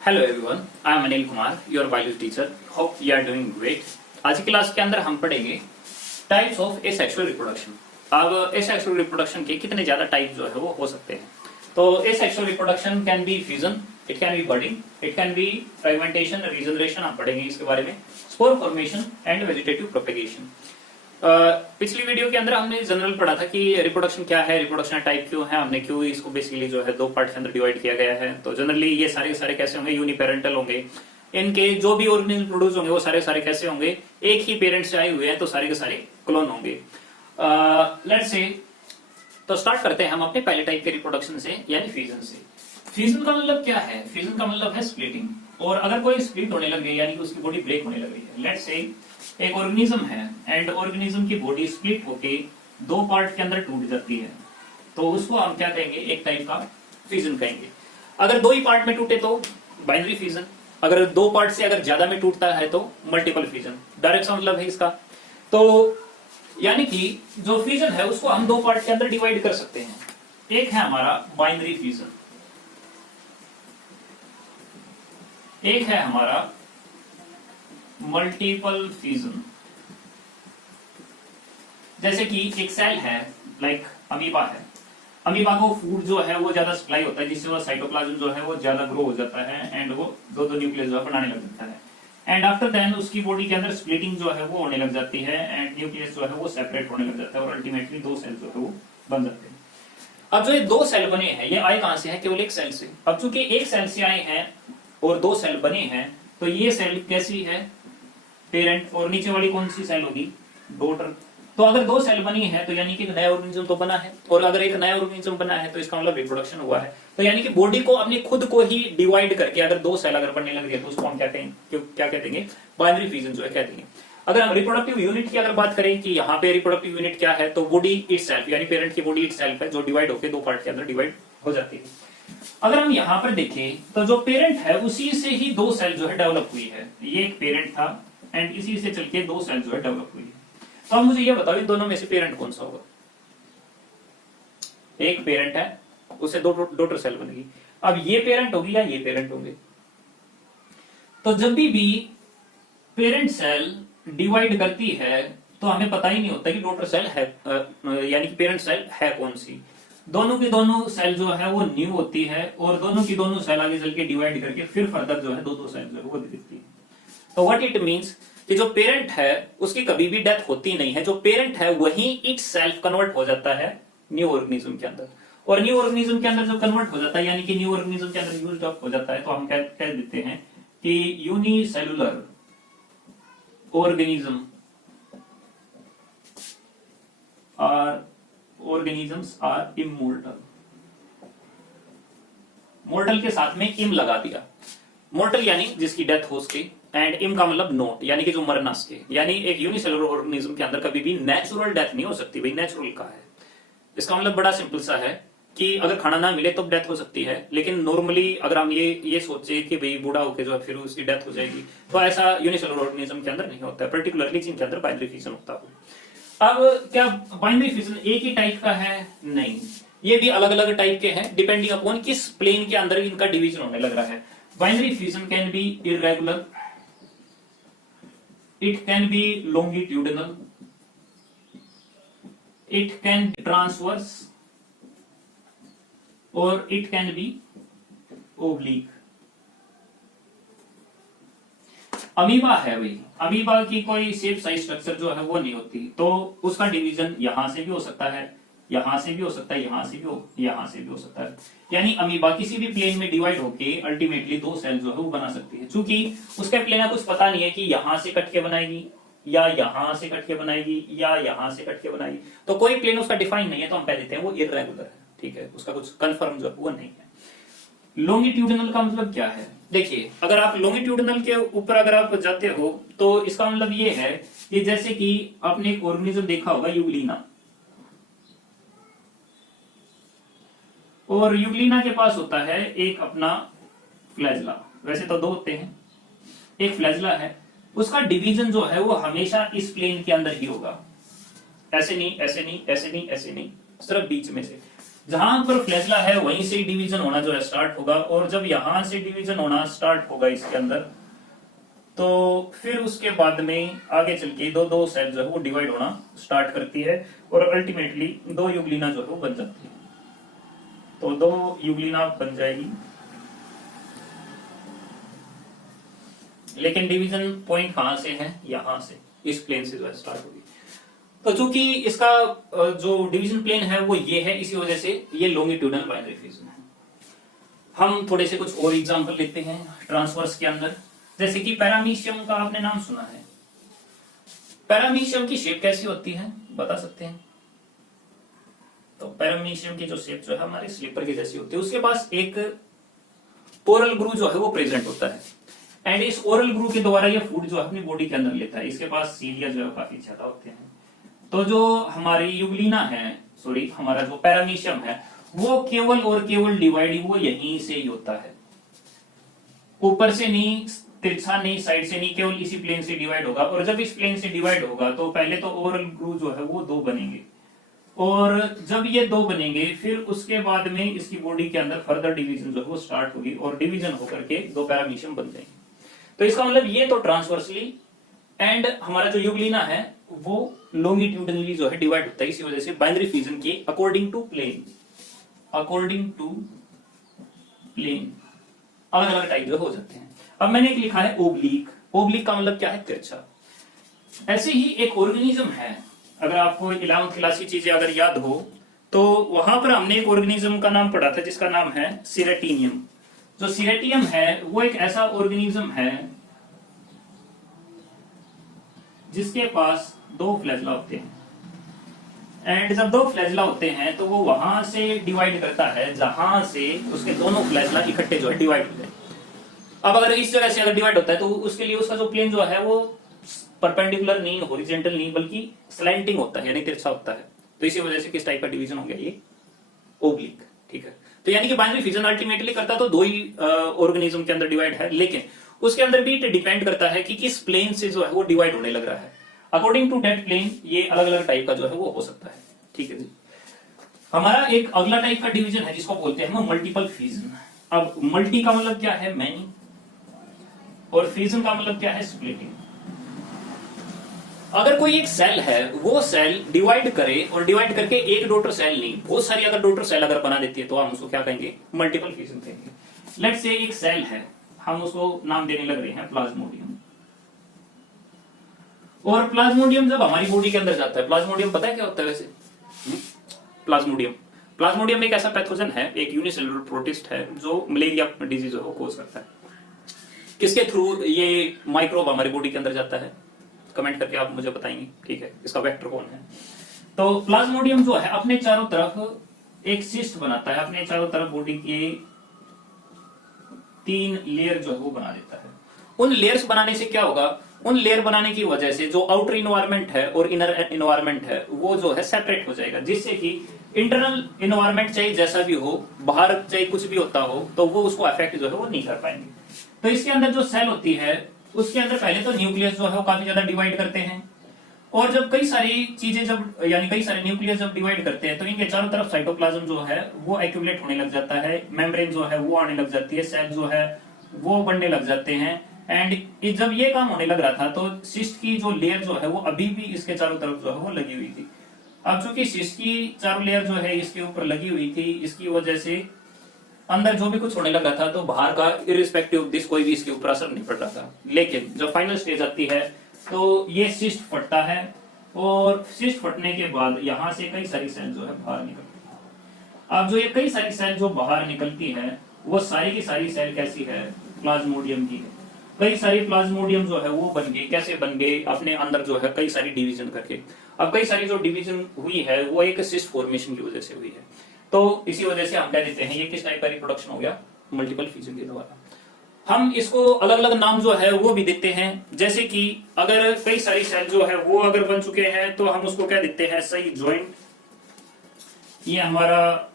Hello everyone, I am Anil Kumar, your biology teacher. Hope you are doing great. आज की class के अंदर हम पढ़ेंगे टाइप्स ऑफ एसेक्सुअल रिप्रोडक्शन। अब एसेक्सुअल रिप्रोडक्शन के कितने ज्यादा टाइप जो है वो हो सकते हैं। तो asexual reproduction can be fusion, it can B budding, it can B fragmentation, regeneration, हम पढ़ेंगे इसके बारे में, spore formation and vegetative propagation. पिछली वीडियो के अंदर हमने जनरल पढ़ा था कि रिप्रोडक्शन क्या है, रिप्रोडक्शन टाइप क्यों है, हमने क्यों इसको बेसिकली जो है दो पार्ट के अंदर डिवाइड किया गया है। तो जनरली ये सारे कैसे होंगे, यूनिपेरेंटल होंगे। इनके जो भी ऑर्गेनिज्म प्रोड्यूस होंगे वो सारे कैसे होंगे, एक ही पेरेंट से आए हुए हैं तो सारे के सारे क्लोन होंगे। लेट्स से तो स्टार्ट करते हैं हम अपने पहले टाइप के रिप्रोडक्शन से, यानी फ्यूजन से। फ्यूजन का मतलब क्या है? फ्यूजन का मतलब है स्प्लिटिंग। और अगर कोई स्प्लिट होने लग गई, यानी कि उसकी बॉडी ब्रेक होने लग गई है। लेट्स से एक ऑर्गेनिज्म है एंड ऑर्गेनिज्म की बॉडी स्प्लिट होके दो पार्ट के अंदर टूट जाती है, तो उसको हम क्या कहेंगे, एक टाइप का फ्यूजन कहेंगे। अगर दो ही पार्ट में टूटे तो बाइनरी फ्यूजन, अगर दो पार्ट से अगर ज्यादा में टूटता है तो मल्टीपल फ्यूजन। डायरेक्ट सा मतलब है इसका। तो यानी कि जो फ्यूजन है उसको हम दो पार्ट के अंदर डिवाइड कर सकते हैं। एक है हमारा बाइनरी फ्यूजन, एक है हमारा मल्टीपल फ्यूजन। जैसे कि एक सेल है, लाइक अमीबा है। अमीबा को फूड जो है वो ज्यादा सप्लाई होता है, जिससे वो साइटोप्लाज्म जो है वो ज्यादा ग्रो हो जाता है एंड वो दो न्यूक्लियस जो है बनाने लग जाता है। एंड आफ्टर देन उसकी बॉडी के अंदर स्प्लिटिंग जो है वो होने लग जाती है एंड न्यूक्लियस जो है वो सेपरेट होने लग जाता है और अल्टीमेटली दो सेल जो है वो बन जाते हैं। अब जो ये दो सेल बने हैं ये आए कहां से हैं? केवल एक सेल से। अब चूंकि एक सेल से आए हैं और दो सेल बने हैं तो ये सेल कैसी है? पेरेंट। और नीचे वाली कौन सी सेल होगी? डॉटर। तो अगर दो सेल बनी है तो यानी कि नया ऑर्गेनिज्म तो बना है, और अगर एक नया ऑर्गेनिज्म बना है तो इसका मतलब रिप्रोडक्शन हुआ है। तो यानी कि बॉडी को अपने खुद को ही डिवाइड करके अगर दो सेल अगर बनने लग रही है तो उसको हम क्या कहेंगे? बाइनरी फ्यूजन जो है कह देंगे। अगर हम रिप्रोडक्टिव यूनिट की अगर बात करें कि यहाँ पे रिप्रोडक्टिव यूनिट क्या है, तो बॉडी इटसेल्फ, यानी पेरेंट की बॉडी इटसेल्फ है जो डिवाइड होकर दो पार्ट के अंदर डिवाइड हो जाती है। अगर हम यहाँ पर देखें तो जो पेरेंट है उसी से ही दो सेल जो है डेवलप हुई है। ये एक पेरेंट था एंड इसी से चल के दो सेल जो है डेवलप हुई है। तो अब मुझे ये बताओ इन दोनों में से पेरेंट कौन सा होगा? एक पेरेंट है, उससे दो डॉटर सेल बनेगी। अब ये पेरेंट होगी या ये पेरेंट होंगे? तो जब भी पेरेंट सेल डिवाइड करती है तो हमें पता ही नहीं होता कि डॉटर सेल है यानी कि पेरेंट सेल है कौन सी। दोनों की दोनों सेल जो है वो न्यू होती है और दोनों की दोनों सेल आगे चल के डिवाइड करके फिर फर्दर जो है दो सेल जो है वो दिखती है। तो व्हाट इट मींस कि जो पेरेंट है उसकी कभी भी डेथ होती नहीं है। जो पेरेंट है वही इट सेल्फ कन्वर्ट हो जाता है न्यू ऑर्गेनिज्म के अंदर, और न्यू ऑर्गेनिज्म के अंदर जो कन्वर्ट हो जाता है यानी कि न्यू ऑर्गेनिज्म के अंदर यूज्ड अप हो जाता है, तो हम कह देते हैं कि unicellular organism organisms are immortal. Mortal के साथ में इम लगा दिया। मोर्टल यानी जिसकी डेथ हो उसकी, एंड इम का मतलब नोट, यानी कि जो मरना सके। यानी एक यूनिसेलुलर ऑर्गेनिज्म के अंदर कभी भी नेचुरल डेथ नहीं हो सकती। भाई नेचुरल का है, इसका मतलब बड़ा सिंपल सा है कि अगर खाना ना मिले तो डेथ हो सकती है, लेकिन नॉर्मली अगर हम ये सोचे कि भाई बूढ़ा होकर जो है फिर उसकी डेथ हो जाएगी, तो ऐसा यूनिसेलुलर ऑर्गेनिज्म के अंदर नहीं होता है, पर्टिकुलरली जिनके अंदर बाइनरी फ्यूजन होता है। अब क्या बाइनरी फ्यूजन एक ही टाइप का है? नहीं, ये भी अलग अलग टाइप के हैं डिपेंडिंग अपॉन किस प्लेन के अंदर इनका डिवीजन होने लग रहा है। Binary fusion can be irregular, it can be longitudinal, it can be transverse और it can be oblique. Amoeba है भाई, अमीबा की कोई शेप साइज स्ट्रक्चर जो है वो नहीं होती, तो उसका डिवीजन यहां से भी हो सकता है, यहां से भी हो सकता है, यहां से भी हो सकता है। यानी अमीबा किसी भी प्लेन में डिवाइड होके अल्टीमेटली दो सेल जो है वो बना सकती है। चूंकि उसके प्लेन का कुछ पता नहीं है कि यहां से कट के बनाएगी या यहां से कट के बनाएगी या यहां से कट के बनाएगी, तो कोई प्लेन उसका डिफाइन नहीं है, तो हम कह देते हैं वो इर्रेगुलर है। ठीक है, उसका कुछ कंफर्म जो है वो नहीं है। लॉन्गिट्यूडिनल का मतलब क्या है? देखिए, अगर आप लॉन्गिट्यूडिनल के ऊपर अगर आप जाते हो तो इसका मतलब ये है कि जैसे कि आपने एक ऑर्गेनिज्म देखा होगा यूग्लिना, और यूग्लिना के पास होता है एक अपना फ्लैजला। वैसे तो दो होते हैं, एक फ्लैजला है, उसका डिवीजन जो है वो हमेशा इस प्लेन के अंदर ही होगा। ऐसे नहीं, ऐसे नहीं, ऐसे नहीं, ऐसे नहीं, सिर्फ बीच में से। जहां पर फ्लैजला है वहीं से डिवीजन होना जो है स्टार्ट होगा, और जब यहां से डिवीजन होना स्टार्ट होगा इसके अंदर, तो फिर उसके बाद में आगे चल के दो दो सेल जो है वो डिवाइड होना स्टार्ट करती है, और अल्टीमेटली दो युग्लिना जो है वो बन जाती है। तो दो युग्लिना बन जाएगी, लेकिन डिवीजन पॉइंट कहां से है, यहां से, इस प्लेन से जो है स्टार्ट होगी। तो चूंकि इसका जो डिवीजन प्लेन है वो ये है, इसी वजह से ये लॉन्गिट्यूडनल बाइनरी फिजन है। हम थोड़े से कुछ और एग्जांपल लेते हैं ट्रांसवर्स के अंदर, जैसे कि पैरामीशियम का आपने नाम सुना है। पैरामीशियम की शेप कैसी होती है, बता सकते हैं? तो पैरामीशियम की जो शेप जो है हमारे स्लीपर की जैसी होती है, उसके पास एक ओरल ग्रू जो है वो प्रेजेंट होता है, एंड इस ओरल ग्रू के द्वारा ये फूड जो है अपनी बॉडी के अंदर लेता है। इसके पास सीलिया जो है काफी ज्यादा होते हैं। तो जो हमारी युग्लिना है, सॉरी हमारा जो पैरामीशियम है, वो केवल और केवल डिवाइड वो यहीं से ही होता है, ऊपर से नहीं, तिरछा नहीं, साइड से नहीं, केवल इसी प्लेन से डिवाइड होगा। और जब इस प्लेन से डिवाइड होगा तो पहले तो ओरल ग्रू जो है वो दो बनेंगे, और जब ये दो बनेंगे फिर उसके बाद में इसकी बॉडी के अंदर फर्दर डिवीजन जो है वो स्टार्ट होगी, और डिवीजन होकर के दो पैरामीशियम बन जाएंगे। तो इसका मतलब ये तो ट्रांसवर्सली, एंड हमारा जो युग्लिना है वो लॉन्गिट्यूडनली जो है डिवाइड होता है। इसी वजह से बाइनरी फिजन के अकॉर्डिंग टू प्लेन अलग अलग टाइप जो हो जाते हैं। अब मैंने एक लिखा है ओब्लिक। ओब्लिक का मतलब क्या है, तिरछा। ऐसे ही एक ऑर्गेनिज्म है, अगर आपको 11वीं क्लास की चीजें अगर याद हो तो वहां पर हमने एक ऑर्गेनिज्म का नाम पढ़ा था जिसका नाम है सीरेटिनियम। जो सीरेटियम है वो एक ऐसा ऑर्गेनिज्म है जिसके पास दो फ्लैजला होते हैं, एंड जब दो फ्लैजला होते हैं तो वो वहां से डिवाइड करता है जहां से उसके दोनों फ्लैजला इकट्ठे जो है डिवाइड हो जाए। अब अगर इस जगह से अगर डिवाइड होता है तो उसके लिए उसका जो प्लेन जो है वो परपेंडिकुलर नहीं, हॉरिजॉन्टल नहीं, बल्कि स्लैंटिंग होता है, यानी तिरछा होता है। तो इसी वजह से किस टाइप का डिवीजन हो गया, ये ओब्लिक। ठीक है, तो यानी कि बाइनरी फिजन अल्टीमेटली करता तो दो ही ऑर्गेनिज्म के अंदर डिवाइड है, लेकिन उसके अंदर भी डिपेंड करता है कि किस प्लेन से जो है वो डिवाइड होने लग रहा है। अकॉर्डिंग टू दैट प्लेन ये अलग अलग टाइप का जो है वो हो सकता है। ठीक है जी। हमारा एक अगला टाइप का डिवीजन है जिसको बोलते हैं मल्टीपल फिजन। अब मल्टी का मतलब क्या है, मैनी, और फिजन का मतलब क्या है, स्प्लिटिंग। अगर कोई एक सेल है वो सेल डिवाइड करे, और डिवाइड करके एक डॉटर सेल नहीं, बहुत सारी अगर डॉटर सेल अगर बना देती है तो हम उसको क्या कहेंगे, मल्टीपल फिजन कहेंगे। लेट्स से एक सेल है, हम उसको नाम देने लग रहे हैं प्लाज्मोडियम। और प्लाज्मोडियम जब हमारी बॉडी के अंदर जाता है, प्लाज्मोडियम पता है क्या होता है वैसे? प्लाज्मोडियम एक ऐसा पैथोजन है, एक यूनिसेलुलर प्रोटिस्ट है जो मलेरिया डिजीज को कॉज करता है। किसके थ्रू ये माइक्रोब हमारी बॉडी के अंदर जाता है, कमेंट करके आप मुझे बताएंगे। ठीक है, इसका वेक्टर कौन है? तो प्लाज्मोडियम जो है अपने चारों तरफ एक सिस्ट बनाता है, अपने चारों तरफ बॉडी के 3 लेयर जो है वो बना देता है। उन लेयर्स बनाने से क्या होगा, उन लेयर बनाने की वजह से जो आउटर इन्वायरमेंट है और इनर इन्वायरमेंट है वो जो है सेपरेट हो जाएगा, जिससे कि इंटरनल इन्वायरमेंट चाहे जैसा भी हो, बाहर चाहे कुछ भी होता हो, तो वो उसको अफेक्ट जो है वो नहीं कर पाएंगे। तो इसके अंदर जो सेल होती है उसके अंदर पहले तो न्यूक्लियस जो है वो काफी ज्यादा डिवाइड करते हैं, और जब कई सारी चीजें जब यानी कई सारे न्यूक्लियस जब डिवाइड करते हैं तो इनके चारों तरफ साइटोप्लाज्म जो है वो एक्यूमुलेट होने लग जाता है, मेम्ब्रेन जो है वो आने लग जाती है, सेल जो है वो बनने लग जाते हैं। एंड जब ये काम होने लग रहा था तो सिस्ट की जो लेयर जो है वो अभी भी इसके चारों तरफ जो है वो लगी हुई थी। अब चूंकि सिस्ट की चारों लेयर जो है इसके ऊपर लगी हुई थी, इसकी वजह से अंदर जो भी कुछ होने लगा था तो बाहर का इरिस्पेक्टिव दिस कोई भी इसके ऊपर असर नहीं पड़ रहा था। लेकिन जब फाइनल स्टेज आती है तो ये सिस्ट फटता है, और सिस्ट फटने के बाद यहाँ से कई सारी सेल जो है बाहर निकलती है। अब जो ये कई सारी सेल जो बाहर निकलती है वो सारी की सारी सेल कैसी है, प्लाज्मोडियम की है। कई सारी प्लाज्मोडियम जो है वो बन गए, कैसे बन गए, अपने अंदर जो है कई सारी डिवीजन करके। अब कई सारी जो डिवीजन हुई है वो एक सिस्ट फॉर्मेशन की वजह से हुई है। तो इसी वजह से हम कह देते हैं ये किस टाइप का रिप्रोडक्शन हो गया, मल्टीपल फिजन के द्वारा। हम इसको अलग अलग नाम जो है वो भी देते हैं, जैसे कि अगर कई सारी सेल जो है वो अगर बन चुके हैं तो हम उसको क्या देते हैं, सही ज्वाइंट। ये हमारा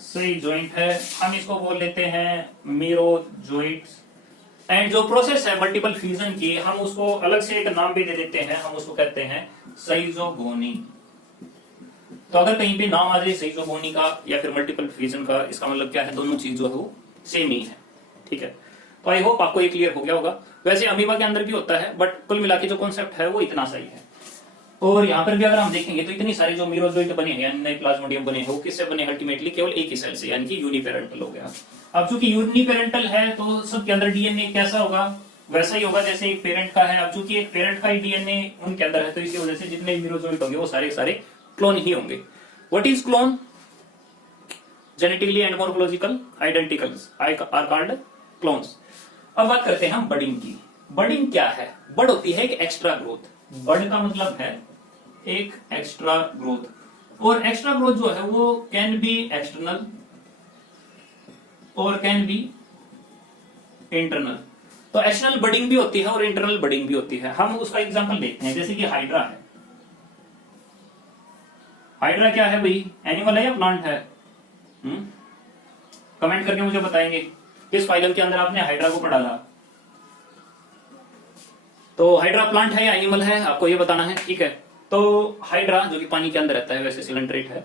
सही ज्वाइंट है, हम इसको बोल लेते हैं मीरोजोइट्स। एंड जो प्रोसेस है मल्टीपल फ्यूजन की, हम उसको अलग से एक नाम भी दे देते हैं, हम उसको कहते हैं साइजोगोनी। तो अगर कहीं पे नाम आ जाए ज़ीगोगोनी का या फिर मल्टीपल फिजन का, इसका मतलब क्या है, दोनों चीज जो है वो सेम ही है। ठीक है, तो आई होप आपको ये क्लियर हो गया होगा। वैसे अमीबा के अंदर भी होता है, बट कुल मिला के जो कॉन्सेप्ट है वो इतना सही है। और यहाँ पर भी अगर हम देखेंगे तो इतनी सारी जो मीरोजोइट बने हैं, नए प्लाज्मोडियम बने हैं, वो किससे बने? अल्टीमेटली केवल एक ही सेल से, यानी कि यूनिपेरेंटल हो गया। अब चूंकि यूनिपेरेंटल है तो सबके अंदर डीएनए कैसा होगा? वैसा ही होगा जैसे एक पेरेंट का है। अब चूंकि एक पेरेंट का ही डीएनए उनके अंदर है, तो इसी वजह से जितने मीरोजोइट होंगे वो सारे सारे क्लोन ही होंगे। What is clone? Genetically and morphological identicals are called clones. अब बात करते हैं हम बडिंग की। बडिंग क्या है? बड होती है एक एक्स्ट्रा ग्रोथ। बड का मतलब है एक एक्स्ट्रा ग्रोथ, और एक्स्ट्रा ग्रोथ जो है वो कैन बी एक्सटर्नल और कैन बी इंटरनल। तो एक्सटर्नल बडिंग भी होती है और इंटरनल बडिंग भी होती है। हम उसका एग्जांपल देखते हैं, जैसे कि हाइड्रा है। हाइड्रा क्या है भाई? एनिमल है या प्लांट है? कमेंट करके मुझे बताएंगे किस फाइलम के अंदर आपने हाइड्रा को पढ़ा था। तो हाइड्रा प्लांट है या एनिमल है, आपको ये बताना है। ठीक है, तो हाइड्रा जो कि पानी के अंदर रहता है, वैसे सिलेंड्रेट है,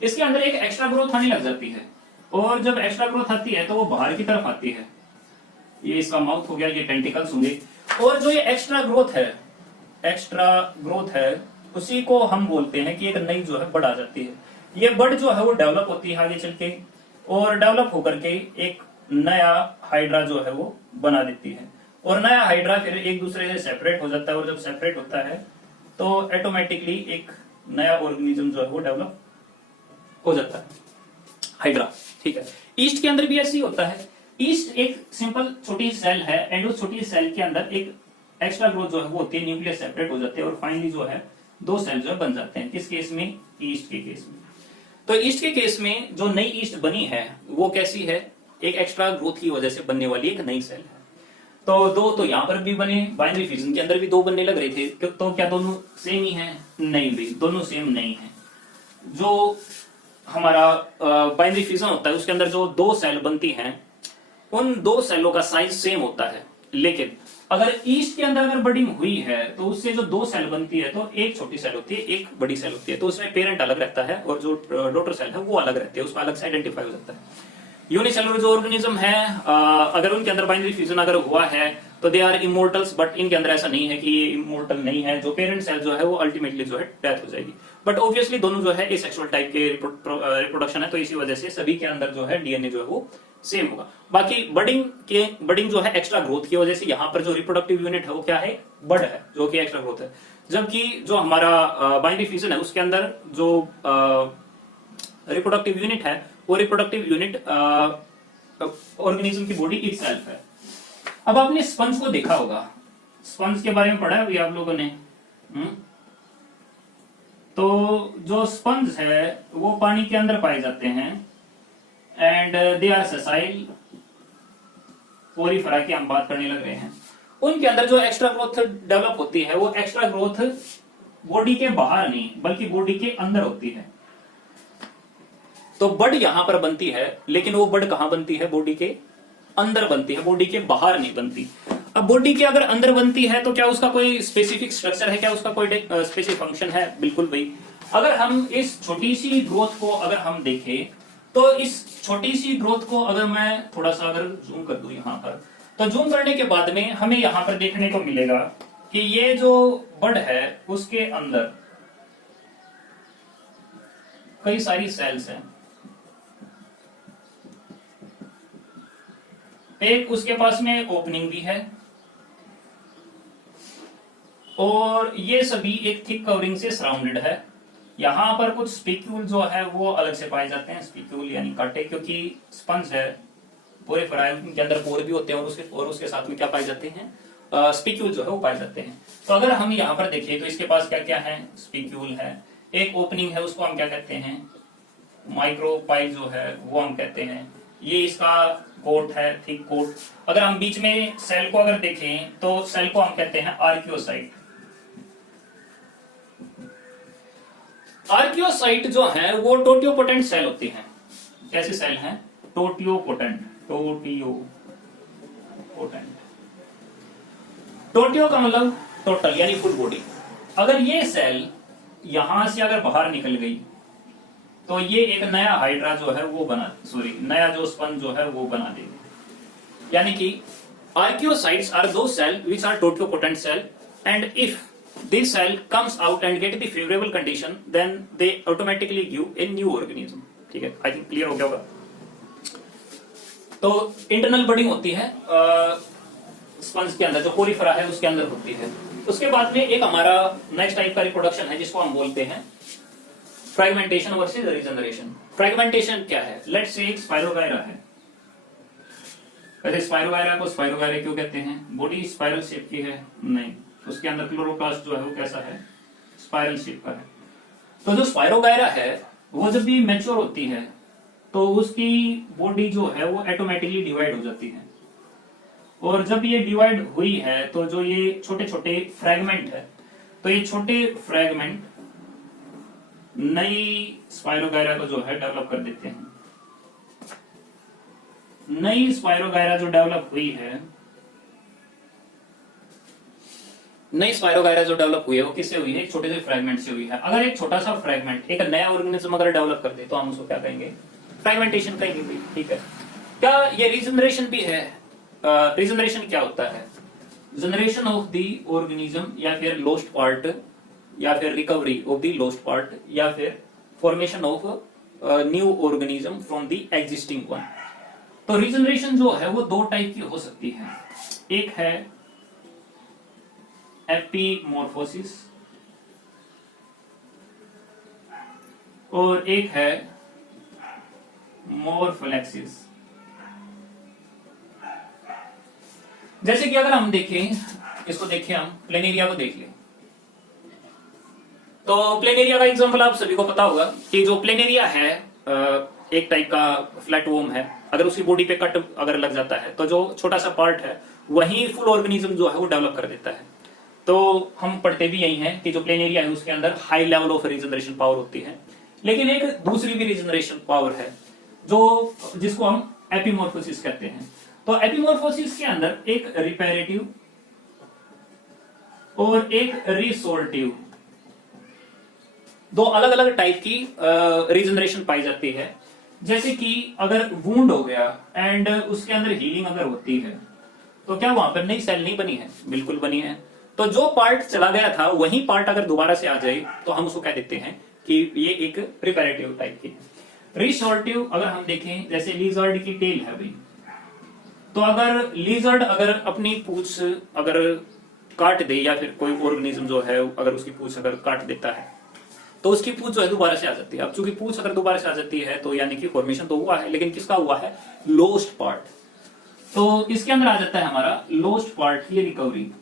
इसके अंदर एक एक्स्ट्रा ग्रोथ आने लग जाती है। और जब एक्स्ट्रा ग्रोथ आती है तो वो बाहर की तरफ आती है। ये इसका माउथ हो गया, ये टेंटिकल्स होंगे। और जो ये एक्स्ट्रा ग्रोथ है, एक्स्ट्रा ग्रोथ है, उसी को हम बोलते हैं कि एक नई जो है बड आ जाती है। ये बड जो है वो डेवलप होती है आगे चल के, और डेवलप होकर के एक नया हाइड्रा जो है वो बना देती है। और नया हाइड्रा फिर एक दूसरे से सेपरेट हो जाता है, और जब सेपरेट होता है तो ऑटोमेटिकली एक नया ऑर्गेनिज्म जो है वो डेवलप हो जाता है, हाइड्रा। ठीक है, ईस्ट के अंदर भी ऐसे ही होता है। ईस्ट एक सिंपल छोटी सेल है, एंड उस छोटी सेल के अंदर एक एक्स्ट्रा ग्रोथ जो है वो होती है, न्यूक्लियस सेपरेट हो जाते हैं, और फाइनली जो है दो सेल जो है बन जाते हैं। किस केस में? ईस्ट के केस में। तो ईस्ट के केस में जो नई ईस्ट बनी है वो कैसी है? एक एक्स्ट्रा ग्रोथ की वजह से बनने वाली एक नई सेल है। तो दो तो यहाँ पर भी बने, बाइनरी फ्यूजन के अंदर भी दो बनने लग रहे थे, तो क्या दोनों सेम ही हैं? नहीं भी, दोनों सेम नहीं है। जो हमारा बाइनरी फ्यूजन होता है उसके अंदर जो दो सेल बनती हैं, उन दो सेलों का साइज सेम होता है। लेकिन अगर ईस्ट के अंदर अगर बडिंग हुई है तो उससे जो दो सेल बनती है, तो एक छोटी सेल होती है, एक बड़ी सेल होती है। तो उसमें पेरेंट अलग रहता है और जो डॉटर सेल है वो अलग रहती है, उसको अलग से आइडेंटिफाई हो जाता है। यूनिसेलुलर जो ऑर्गेनिज्म है, अगर उनके अंदर बाइनरी फ्यूजन अगर हुआ है तो दे आर इमोर्टल्स, बट इनके अंदर ऐसा नहीं है कि ये इमोर्टल नहीं है। जो पेरेंट सेल जो है वो अल्टीमेटली जो है डेथ हो जाएगी। बट ऑब्वियसली दोनों जो है एसेक्सुअल टाइप के रिप्रोडक्शन है, तो इसी वजह से सभी के अंदर जो है डीएनए जो है वो सेम होगा। बाकी बडिंग जो है एक्स्ट्रा ग्रोथ की वजह से यहाँ पर जो रिप्रोडक्टिव यूनिट है वो क्या है? बड है, जो कि एक्स्ट्रा ग्रोथ है। जबकि जो हमारा बाइनरी फ्यूजन है उसके अंदर जो रिप्रोडक्टिव यूनिट है वो रिप्रोडक्टिव यूनिट ऑर्गेनिज्म की बॉडी इटसेल्फ है। अब आपने स्पंज को देखा होगा, स्पंज के बारे में पढ़ा है अभी आप लोगों ने। तो जो स्पंज है वो पानी के अंदर पाए जाते हैं, and they are sessile. Porifera की हम बात करने लग रहे हैं। उनके अंदर जो एक्स्ट्रा ग्रोथ डेवलप होती है वो एक्स्ट्रा ग्रोथ बॉडी के बाहर नहीं बल्कि बॉडी के अंदर होती है। तो बड यहां पर बनती है, लेकिन वो बड कहां बनती है? बॉडी के अंदर बनती है, बॉडी के बाहर नहीं बनती। अब बॉडी के अगर अंदर बनती है तो क्या उसका कोई स्पेसिफिक स्ट्रक्चर है? क्या उसका कोई स्पेसिफिक फंक्शन है? बिल्कुल भाई। अगर हम इस छोटी सी ग्रोथ को अगर हम देखें, तो इस छोटी सी ग्रोथ को अगर मैं थोड़ा सा अगर जूम कर दूं यहां पर, तो जूम करने के बाद में हमें यहां पर देखने को मिलेगा कि ये जो बड है उसके अंदर कई सारी सेल्स हैं। एक उसके पास में ओपनिंग भी है, और ये सभी एक थिक कवरिंग से सराउंडेड है। यहां पर कुछ स्पिक्यूल जो है वो अलग से पाए जाते हैं, स्पिक्यूल यानी कांटे, क्योंकि स्पंज है पूरे फ्राइम के अंदर पोर भी होते हैं, और उसके साथ में क्या पाए जाते हैं? स्पिक्यूल जो है वो पाए जाते हैं। तो अगर हम यहाँ पर देखें तो इसके पास क्या क्या है? स्पिक्यूल है, एक ओपनिंग है उसको हम क्या कहते हैं? माइक्रोपाइल जो है वो हम कहते हैं। ये इसका कोट है, थिक कोट। अगर हम बीच में सेल को अगर देखें तो सेल को हम कहते हैं आर्कियोसाइट। आर्कियोसाइट जो है वो टोटियोपोटेंट सेल होती हैं। कैसी सेल हैं? टोटियोपोटेंट। टोटियो का मतलब टोटल यानी फुल बॉडी। अगर ये सेल यहां से अगर बाहर निकल गई तो ये एक नया हाइड्रा जो है वो बना, सॉरी नया जो स्पंज जो है वो बना देंगे। यानी कि आर्कियोसाइट्स आर दो cell which are totipotent cell, and if this cell comes out and get the favorable condition, then they automatically give a new organism। ठीक है, आई थिंक क्लियर हो गया होगा। तो इंटरनल बडिंग होती है स्पंज के अंदर, जो पोरिफेरा है उसके अंदर होती है। उसके बाद में एक हमारा नेक्स्ट टाइप का रिप्रोडक्शन है जिसको हम बोलते हैं फ्रेगमेंटेशन वर्सेस रीजनरेशन। फ्रेगमेंटेशन क्या है? लेट्स से एक स्पाइरोगायरा है। वैसे स्पाइरोगायरा को स्पाइरोगायरा क्यों कहते हैं? बॉडी स्पाइरल शेप की है? नहीं, उसके अंदर क्लोरोप्लास्ट जो है वो कैसा है? स्पाइरल शेप का है। तो जो स्पाइरोगायरा है वो जब भी मैच्योर होती है तो उसकी बॉडी जो है वो ऑटोमेटिकली डिवाइड हो जाती है, और जब ये डिवाइड हुई है तो जो ये छोटे छोटे फ्रैगमेंट है, तो ये छोटे फ्रैगमेंट नई स्पाइरोगायरा को जो है डेवलप कर देते हैं। नई स्पाइरोगायरा जो डेवलप हुई है, नई स्पाइरोगायरा जो डेवलप हुई है वो किससे हुई है? एक छोटे से फ्रैगमेंट से हुई है। अगर एक छोटा सा फ्रैगमेंट एक नया ऑर्गेनिज्म अगर डेवलप कर दे तो हम उसको क्या कहेंगे? फ्रैगमेंटेशन कहेंगे। ठीक है, क्या ये रीजनरेशन भी है? रीजनरेशन क्या होता है? जनरेशन ऑफ द ऑर्गेनिज्म, या फिर लॉस्ट पार्ट, या फिर recovery of the lost part, या फिर formation of new organism from the existing one. तो रीजनरेशन जो है वो दो टाइप की हो सकती है। एक है एपीमॉर्फोसिस और एक है मोरफोलेक्सिस। जैसे कि अगर हम देखें, इसको देखें, हम प्लेनेरिया को देख लें, तो प्लेनेरिया का एग्जांपल आप सभी को पता होगा कि जो प्लेनेरिया है एक टाइप का फ्लैट वॉर्म है। अगर उसकी बॉडी पे कट अगर लग जाता है तो जो छोटा सा पार्ट है वही फुल ऑर्गेनिज्म जो है वो डेवलप कर देता है। तो हम पढ़ते भी यही हैं कि जो प्लेनेरिया है उसके अंदर high level of regeneration power होती है। लेकिन एक दूसरी भी रीजनरेशन पावर है जो जिसको हम एपीमॉर्फोसिस कहते हैं। तो एपीमॉर्फोसिस के अंदर एक रिपेरेटिव और एक रिसोर्टिव, दो अलग अलग टाइप की रीजनरेशन पाई जाती है। जैसे कि अगर वुंड हो गया एंड उसके अंदर हीलिंग अगर होती है तो क्या वहां पर नई सेल नहीं बनी है? बिल्कुल बनी है। तो जो पार्ट चला गया था वही पार्ट अगर दोबारा से आ जाए तो हम उसको कह देते हैं कि ये एक रिपेरेटिव टाइप की। रिसोर्टिव अगर हम देखें, जैसे लिजर्ड की टेल है भाई, तो अगर लिजर्ड अगर अपनी पूंछ अगर काट दे, या फिर कोई ऑर्गेनिज्म जो है अगर उसकी पूंछ अगर काट देता है तो उसकी पूंछ जो है दोबारा से आ जाती है। अब चूंकि पूंछ अगर दोबारा से आ जाती है तो यानी कि फॉर्मेशन तो हुआ है, लेकिन किसका हुआ है? Lost part. तो इसके अंदर आ जाता है हमारा लोस्ट पार्ट, ये रिकवरी।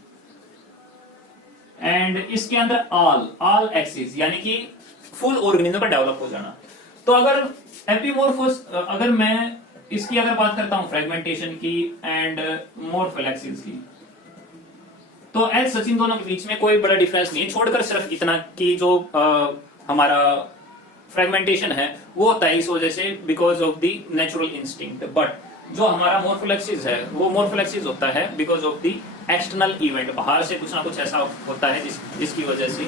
एंड इसके अंदर ऑल एक्सिस, यानी कि फुल ऑर्गेनिज्म पर डेवलप हो जाना। तो अगर एपीमॉर्फोस, अगर मैं इसकी अगर बात करता हूं फ्रेगमेंटेशन की एंड मोरफोलेक्सिस की, तो एज सचिन दोनों के बीच में कोई बड़ा डिफरेंस नहीं है, छोड़कर सिर्फ इतना कि जो हमारा फ्रेगमेंटेशन है वो होता है इस वजह से because of the natural instinct, but जो हमारा मोरफोलेक्सिस है वो मोरफोलेक्सिस होता है because of the external event. बाहर से कुछ ना कुछ ऐसा होता है जिसकी वजह से,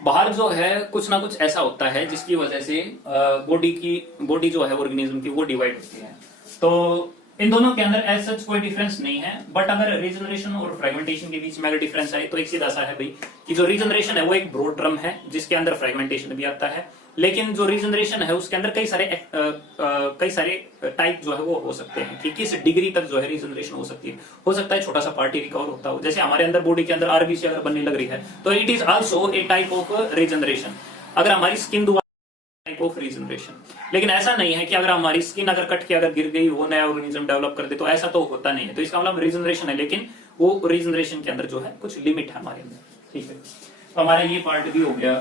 बाहर जो है कुछ ना कुछ ऐसा होता है जिसकी वजह से बॉडी जो है ऑर्गेनिज्म की वो डिवाइड होती है। तो इन दोनों के अंदर एज सच कोई डिफरेंस नहीं है, बट अगर रीजनरेशन और फ्रेगमेंटेशन के बीच में अगर डिफरेंस है तो एक सीधा सा है भाई कि जो रीजनरेशन है वो एक ब्रॉड टर्म है जिसके अंदर फ्रेगमेंटेशन भी आता है, लेकिन जो रीजनरेशन है उसके अंदर कई सारे टाइप जो है वो हो सकते हैं कि किस डिग्री तक जो है रीजनरेशन हो सकती है। हो सकता है छोटा सा पार्टी रिकवर होता हो, जैसे हमारे अंदर बॉडी के अंदर आरबीसी अगर बनने लग रही है तो it is also a type of regeneration. अगर हमारी स्किन टाइप ऑफ रीजनरेशन, लेकिन ऐसा नहीं है कि अगर हमारी स्किन अगर कट के अगर गिर गई वो नया ऑर्गेनिज्म डेवलप कर दे, तो ऐसा तो होता नहीं है। तो इसका मतलब रीजनरेशन है, लेकिन वो रीजनरेशन के अंदर जो है कुछ लिमिट है हमारे अंदर। ठीक है, तो हमारा ये पार्ट भी हो गया।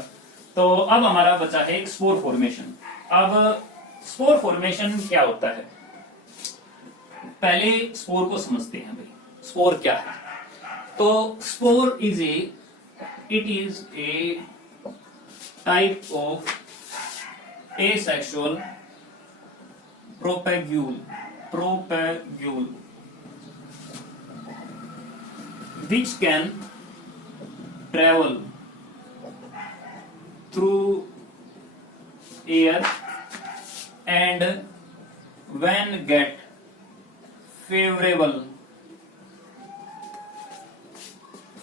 तो अब हमारा बचा है एक स्पोर फॉर्मेशन। अब स्पोर फॉर्मेशन क्या होता है? पहले स्पोर को समझते हैं भाई, स्पोर क्या है। तो spore is a type of asexual propagule which can travel through air and when get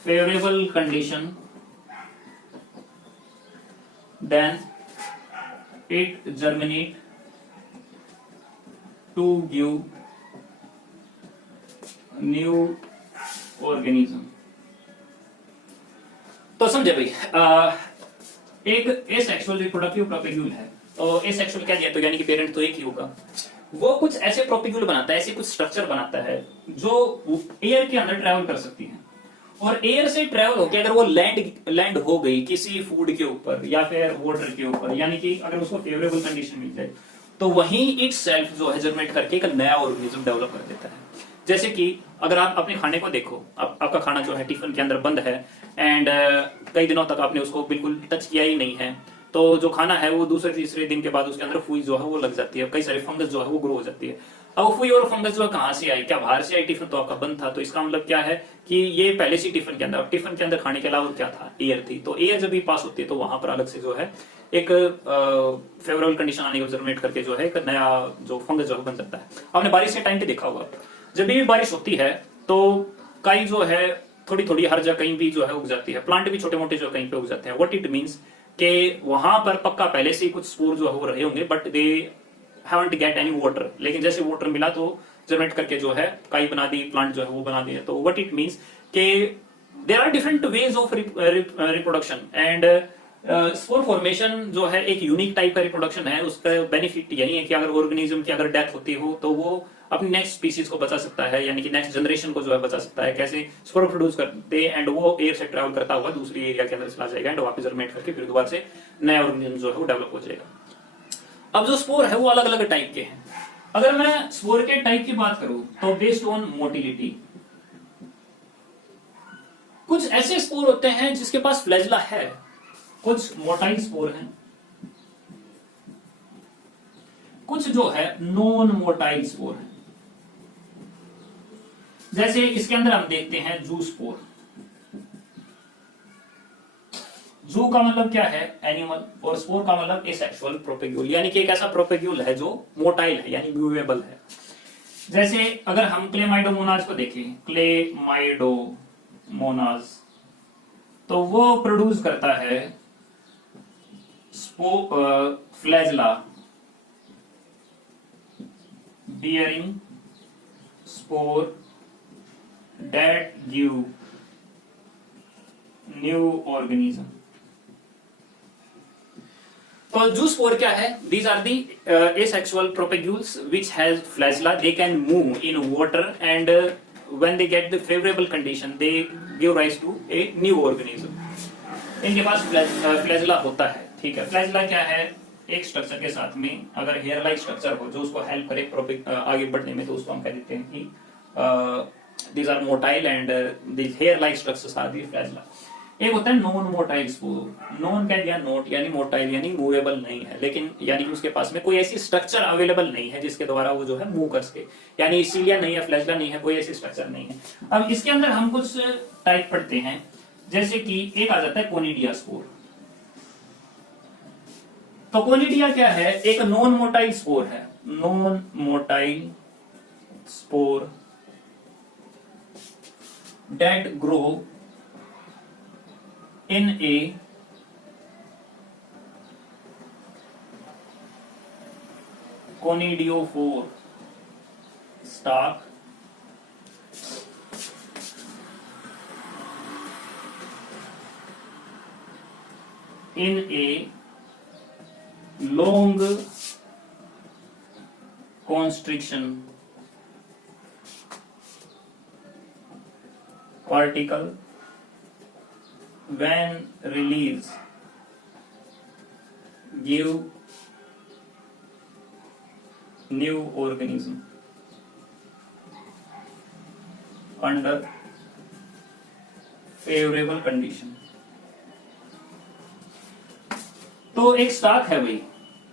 favorable condition, then it germinate to give new organism. तो समझे भाई, एक एसेक्सुअल रिप्रोडक्टिव प्रोपेग्यूल है, तो एसेक्सुअल क्या दिया, तो यानी कि पेरेंट तो एक ही होगा, वो कुछ ऐसे प्रोपेग्यूल बनाता है, ऐसे कुछ स्ट्रक्चर बनाता है जो एयर के अंदर ट्रैवल कर सकती है, और एयर से ट्रैवल होकर अगर वो लैंड हो गई किसी फूड के ऊपर या फिर वाटर के ऊपर, यानी कि अगर उसको फेवरेबल कंडीशन मिल जाए, तो वहीं इट सेल्फ जो है जर्मिनेट करके एक नया ऑर्गेनिज्म डेवलप कर देता है। जैसे कि अगर आप अपने खाने को देखो, आपका खाना जो है टिफिन के अंदर बंद है एंड कई दिनों तक आपने उसको बिल्कुल टच किया ही नहीं है, तो जो खाना है वो दूसरे तीसरे दिन के बाद उसके अंदर फुई जो है वो लग जाती है, कई सारे फंगस जो है वो ग्रो हो जाती है। अब फुई और फंगस जो है कहां से आई, क्या बाहर से आई, टिफिन तो आपका बंद था, तो इसका मतलब क्या है कि ये पहले से टिफिन के अंदर, टिफिन के अंदर खाने के अलावा क्या था, एयर थी, तो एयर जब भी पास होती है तो वहां पर अलग से जो है एक फेवरेबल कंडीशन आने को जर्मिनेट करके जो है एक नया जो फंगस जो है बन सकता है। आपने बारिश के टाइम पे देखा होगा, जब भी बारिश होती है तो कई जो है थोड़ी थोड़ी हर जगह कहीं भी जो है उग जाती है, प्लांट भी छोटे मोटे जो कहीं पे उग जाते हैं। व्हाट इट मींस कि वहां पर पक्का पहले से ही कुछ स्पोर जो है वो रहे होंगे, but they haven't get any water, लेकिन जैसे वाटर मिला तो जर्मिनेट करके जो है काई बना दी, प्लांट जो है वो बना दिया। तो व्हाट इट मींस कि there are different ways of reproduction and spore formation जो है एक यूनिक टाइप का रिप्रोडक्शन है। उसका बेनिफिट यही है कि अगर ऑर्गेनिज्म की अगर डेथ होती हो तो वो अपनी नेक्स्ट स्पीसीज को बचा सकता है, यानी कि नेक्स्ट जनरेशन को जो है बचा सकता है। कैसे, स्पोर प्रोड्यूस करते एंड वो एयर से ट्रैवल करता हुआ दूसरी एरिया के अंदर चला जाएगा एंड वापस जर्मिनेट करके फिर दोबारा से नया ऑर्गेनिज्म जो है वो डेवलप हो जाएगा। अब जो स्पोर है वो अलग अलग टाइप के हैं। अगर मैं स्पोर के टाइप की बात करूं तो बेस्ड ऑन मोटिलिटी, कुछ ऐसे स्पोर होते हैं जिसके पास फ्लैजिला है, कुछ मोटाइल स्पोर हैं, कुछ जो है नॉन मोटाइल स्पोर है। जैसे इसके अंदर हम देखते हैं जू स्पोर। जू का मतलब क्या है, एनिमल, और स्पोर का मतलब एसेक्सुअल प्रोपेग्यूल, यानी कि एक ऐसा प्रोपेग्यूल है जो मोटाइल है यानी मूवेबल है। जैसे अगर हम क्लेमाइडोमोनाज को देखें, क्लेमाइडोमोनाज, तो वो प्रोड्यूस करता है flagella bearing spore that give new organism। तो जू स्पोर क्या है, these are the asexual propagules which has flagella, they can move in water and when they get the favorable condition they give rise to a new organism। इनके पास flagella होता है, ठीक है। Flagella क्या है, एक स्ट्रक्चर के साथ में अगर हेयर लाइक स्ट्रक्चर हो जो उसको हेल्प करे आगे बढ़ने में, तो उसको हम कह देते हैं कि these are motile and these hair like structures are the flagella। एक होता है नॉन मोटाइल स्पोर। नॉन कह दिया, नोट यानी मोटाइल यानी मूवेबल नहीं है, लेकिन यानी कि उसके पास में कोई ऐसी स्ट्रक्चर अवेलेबल नहीं है जिसके द्वारा वो जो है मूव कर सके, यानी सीलिया नहीं है, फ्लैजिला नहीं है, कोई ऐसी स्ट्रक्चर नहीं है। अब इसके अंदर हम कुछ टाइप पढ़ते हैं, जैसे कि एक आ जाता है कोनिडिया स्पोर। तो कोनिडिया क्या है, एक नॉन मोटाइल स्पोर है, non motile spore that grow in a conidiophore stalk in a long constriction particle when released give new organism under favorable condition। तो एक स्टाक है भाई,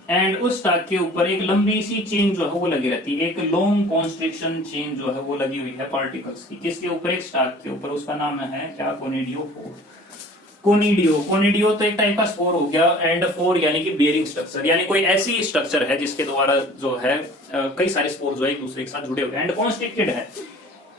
एंड उस स्टाक के ऊपर एक लंबी सी चेन जो है वो लगी रहती है, एक लॉन्ग कॉन्स्ट्रिक्शन चेन जो है वो लगी हुई है पार्टिकल्स की। किसके ऊपर, एक स्टाक के ऊपर, उसका नाम है क्या, कोनिडियोफोर। कोनिडियो तो एक टाइप का स्पोर हो गया, एंड फोर यानी कि बेयरिंग स्ट्रक्चर, यानी कोई ऐसी स्ट्रक्चर है जिसके द्वारा जो है कई सारे स्पोर जो है एक दूसरे के साथ जुड़े हुए हैं एंड कॉन्स्ट्रिक्टेड है।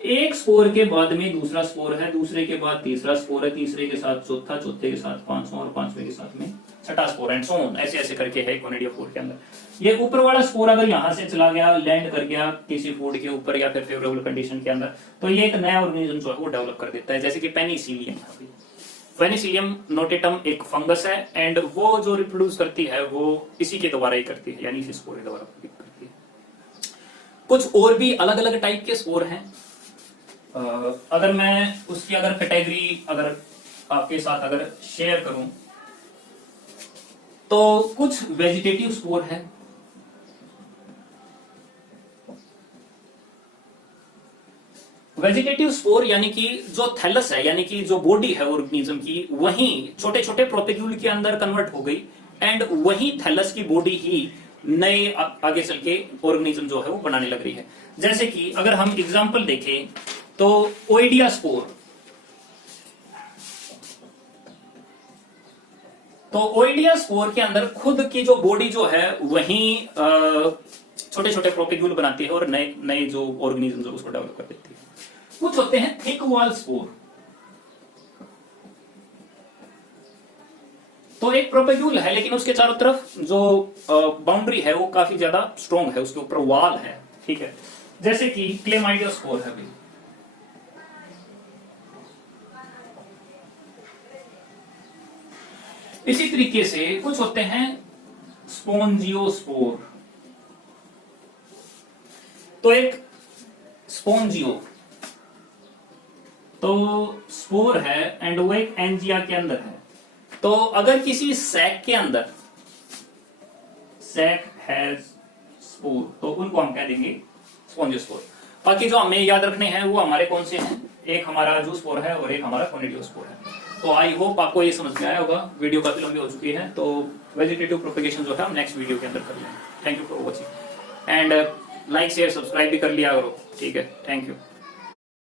एक स्पोर के बाद में दूसरा स्पोर है, दूसरे के बाद तीसरा स्पोर है, तीसरे के साथ चौथा, चौथे के साथ पांचवा और पांचवे के साथ में छठा स्पोर एंड सो ऑन, ऐसे ऐसे करके है कोनिडियोफोर के अंदर। ये ऊपर वाला स्पोर अगर यहां से चला गया, लैंड कर गया किसी फूड के ऊपर या फिर फेवरेबल कंडीशन के अंदर, तो ये एक नया ऑर्गेनिज्म जो है वो डेवलप कर देता है, जैसे कि पेनिसिलियम। पेनिसिलियम नोटेटम एक फंगस है एंड वो जो रिप्रोड्यूस करती है वो इसी के द्वारा ही करती है, यानी इसी स्पोर के द्वारा करती है। कुछ और भी अलग अलग टाइप के स्पोर हैं। अगर मैं उसकी अगर कैटेगरी अगर आपके साथ अगर शेयर करूं तो कुछ वेजिटेटिव स्पोर है, वेजिटेटिव स्पोर यानी कि जो थैलस है, यानी कि जो बॉडी है ऑर्गेनिज्म की, वही छोटे छोटे प्रोपेग्यूल के अंदर कन्वर्ट हो गई एंड वही थैलस की बॉडी ही नए आगे चल के ऑर्गेनिज्म जो है वो बनाने लग रही है। जैसे कि अगर हम एग्जांपल देखें तो ओइडिया स्पोर, तो ओइडिया स्पोर के अंदर खुद की जो बॉडी जो है वही छोटे छोटे प्रोपेग्यूल बनाती है और नए नए जो ऑर्गेनिज्म जो उसको डेवलप कर देती है। कुछ होते हैं थिक वॉल स्पोर, तो एक प्रोपेग्यूल है लेकिन उसके चारों तरफ जो बाउंड्री है वो काफी ज्यादा स्ट्रॉन्ग है, उसके ऊपर वॉल है, ठीक है, जैसे कि क्लेमाइडिया स्पोर है भी। इसी तरीके से कुछ होते हैं स्पोंजियोस्पोर, तो एक स्पोंजियो तो स्पोर है एंड वो एक एंजिया के अंदर है। तो अगर किसी सैक के अंदर सैक हैज स्पोर तो उनको हम कह देंगे स्पोंजियोस्पोर। बाकी जो हमें याद रखने हैं वो हमारे कौन से हैं, एक हमारा जूस्पोर है और एक हमारा कोनिडियोस्पोर है। तो आई होप आपको ये समझ में आया होगा। वीडियो काफी लंबी हो चुकी है तो वेजिटेटिव प्रोपेगेशन जो है हम नेक्स्ट वीडियो के अंदर कर लेंगे। Thank you for watching and like share subscribe भी कर लिया करो, ठीक है, थैंक यू।